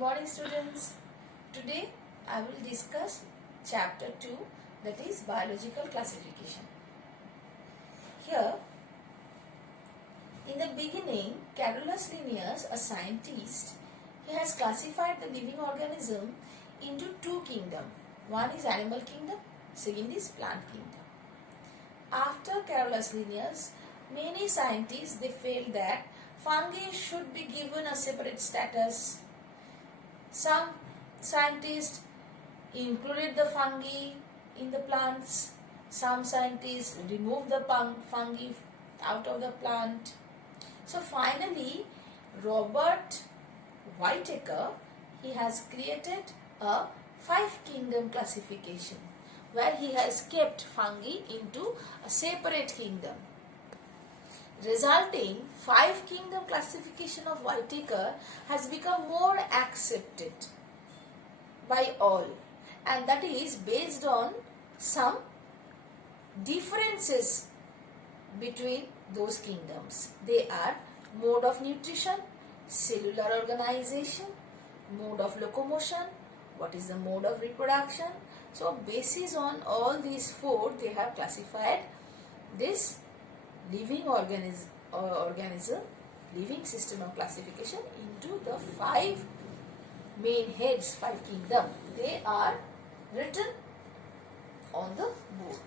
morning students. Today I will discuss chapter 2, that is biological classification. Here in the beginning, Carolus Linnaeus, a scientist, he has classified the living organism into two kingdoms. One is animal kingdom, second is plant kingdom. After Carolus Linnaeus, many scientists they felt that fungi should be given a separate status. Some scientists included the fungi in the plants. Some scientists removed the fungi out of the plant. So finally, Robert Whitaker, he has created a 5-kingdom classification where he has kept fungi into a separate kingdom. Resulting 5-kingdom classification of Whitaker has become more accepted by all, and that is based on some differences between those kingdoms. They are mode of nutrition, cellular organization, mode of locomotion, what is the mode of reproduction. So basis on all these four, they have classified this living organism, living system of classification into the 5 main heads, 5 kingdom. They are written on the board.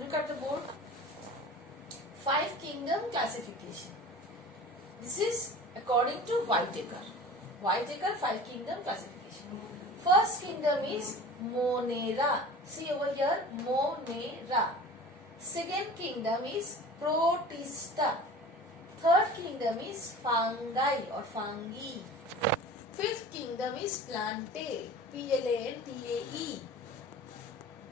Look at the board. 5 kingdom classification. This is according to Whitaker. Whitaker 5 kingdom classification. First kingdom is Monera. See over here, Monera. Second kingdom is Protista. Third kingdom is Fungi or Fungi. Fifth kingdom is Plantae, Plantae.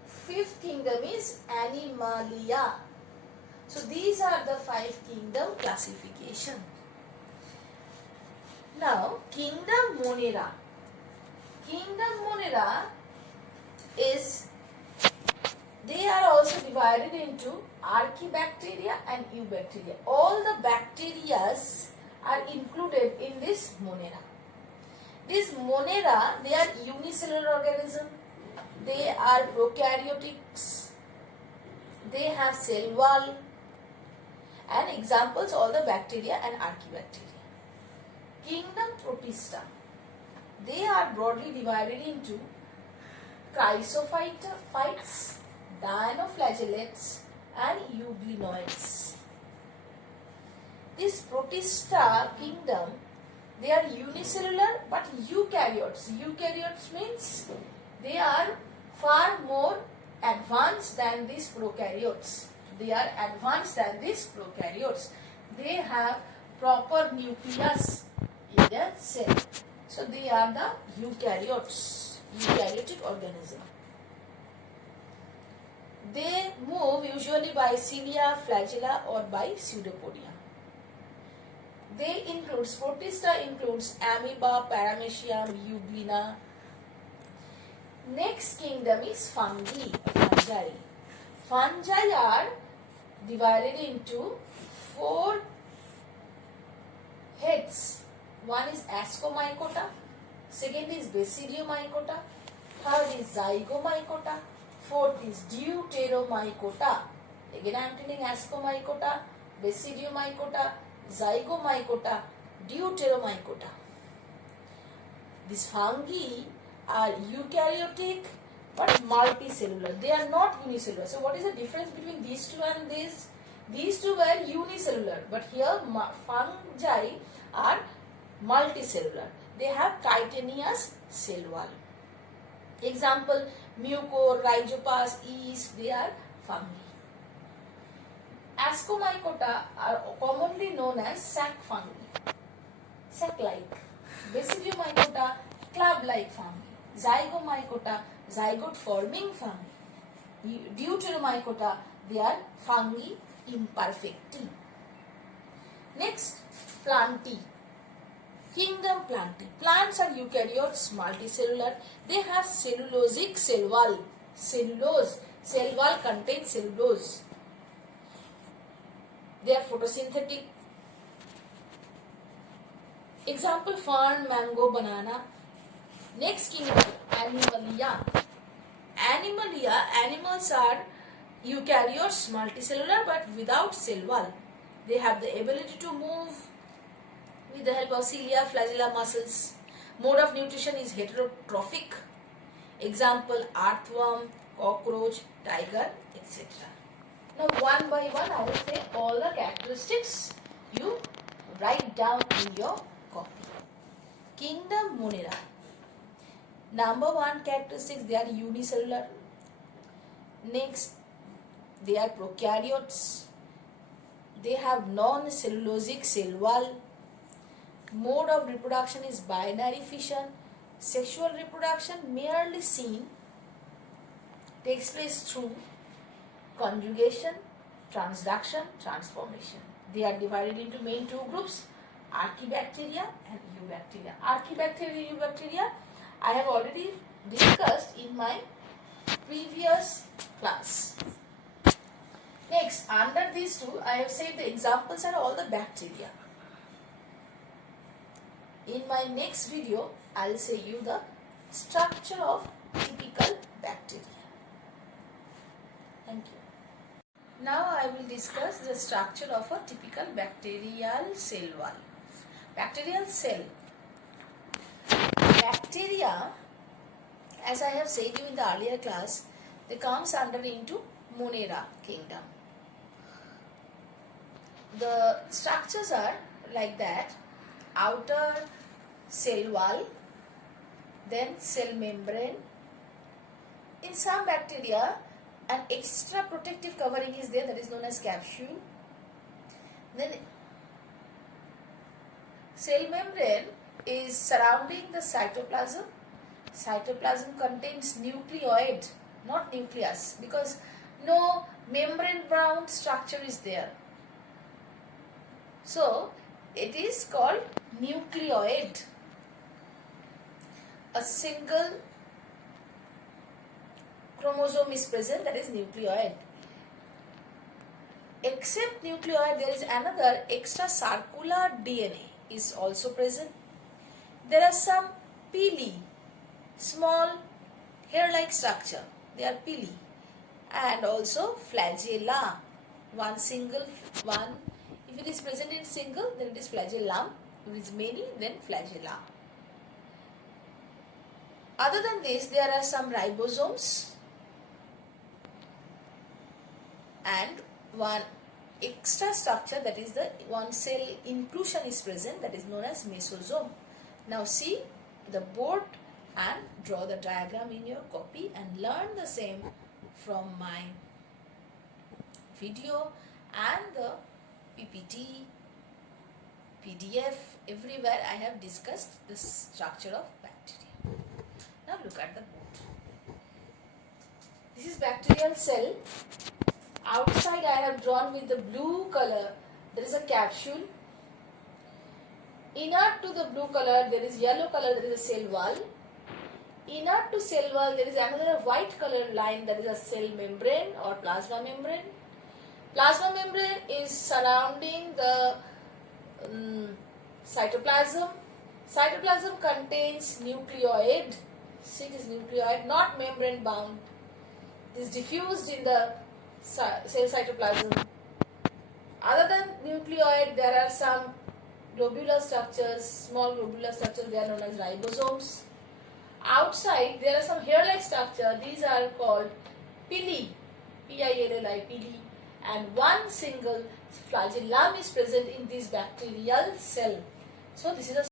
Fifth kingdom is Animalia. So these are the 5 kingdom classification. Now kingdom Monera. Kingdom Monera is, they are also divided into Archaebacteria and Eubacteria. All the bacteria are included in this Monera. These Monera, they are unicellular organism. They are prokaryotics. They have cell wall. And examples all the bacteria and Archaebacteria. Kingdom Protista. They are broadly divided into chrysophytes, dinoflagellates and euglenoids. This Protista kingdom, they are unicellular but eukaryotes. Eukaryotes means they are far more advanced than these prokaryotes. They are advanced than these prokaryotes. They have proper nucleus in their cell. So they are the eukaryotes, eukaryotic organism. They move usually by cilia, flagella or by pseudopodia. They include, Protista includes amoeba, paramecium, euglena. Next kingdom is fungi, fungi. Fungi are divided into 4 heads. One is Ascomycota, second is Basidiomycota, third is Zygomycota, fourth is Deuteromycota. Again I am telling Ascomycota, Basidiomycota, Zygomycota, Deuteromycota. These fungi are eukaryotic but multicellular. They are not unicellular. So what is the difference between these two and these? These two were unicellular, but here fungi are multicellular. They have chitinous cell wall. Example, Mucorrhizopas, yeast, they are fungi. Ascomycota are commonly known as sac fungi, sac-like. Basidiomycota, club-like fungi. Zygomycota, zygote-forming fungi. Deuteromycota, they are fungi imperfecti. Next, Plantae. Kingdom Plantae. Plants are eukaryotes, multicellular. They have cellulosic cell wall. Cellulose. Cell wall contains cellulose. They are photosynthetic. Example, fern, mango, banana. Next kingdom, Animalia. Animalia, animals are eukaryotes, multicellular but without cell wall. They have the ability to move with the help of cilia, flagella, muscles. Mode of nutrition is heterotrophic. Example, earthworm, cockroach, tiger, etc. Now one by one I will say all the characteristics. You write down in your copy. Kingdom Monera. Number one characteristics, they are unicellular. Next, they are prokaryotes. They have non-cellulosic cell wall. Mode of reproduction is binary fission. Sexual reproduction merely seen takes place through conjugation, transduction, transformation. They are divided into main two groups, Archaebacteria and Eubacteria. Archaebacteria and Eubacteria I have already discussed in my previous class. Next, under these two, I have said the examples are all the bacteria. In my next video, I will say you the structure of typical bacteria. Thank you. Now I will discuss the structure of a typical bacterial cell wall. Bacterial cell. Bacteria, as I have said you in the earlier class, they comes under into Monera kingdom. The structures are like that: outer cell wall, then cell membrane. In some bacteria, an extra protective covering is there, that is known as capsule. Then cell membrane is surrounding the cytoplasm. Cytoplasm contains nucleoid, not nucleus, because no membrane bound structure is there. So it is called nucleoid. A single chromosome is present, that is nucleoid. Except nucleoid, there is another extra circular DNA is also present. There are some pili, small hair-like structure. They are pili, and also flagella. One single one. If it is present in single, then it is flagellum. If it is many, then flagella. Other than this, there are some ribosomes and one extra structure, that is the one cell inclusion is present, that is known as mesosome. Now see the board and draw the diagram in your copy and learn the same from my video and the PPT, PDF, everywhere I have discussed the structure of bacteria. Now look at the board. This is bacterial cell. Outside I have drawn with the blue color, there is a capsule. Inert to the blue color, there is yellow color, there is a cell wall. Inert to cell wall, there is another white color line, that is a cell membrane or plasma membrane. Plasma membrane is surrounding the cytoplasm. Cytoplasm contains nucleoid. See, it is nucleoid, not membrane bound. It is diffused in the cell cytoplasm. Other than nucleoid, there are some globular structures, small globular structures, they are known as ribosomes. Outside, there are some hair-like structure, these are called pili, P-I-L-L-I, pili, and one single flagellum is present in this bacterial cell. So this is a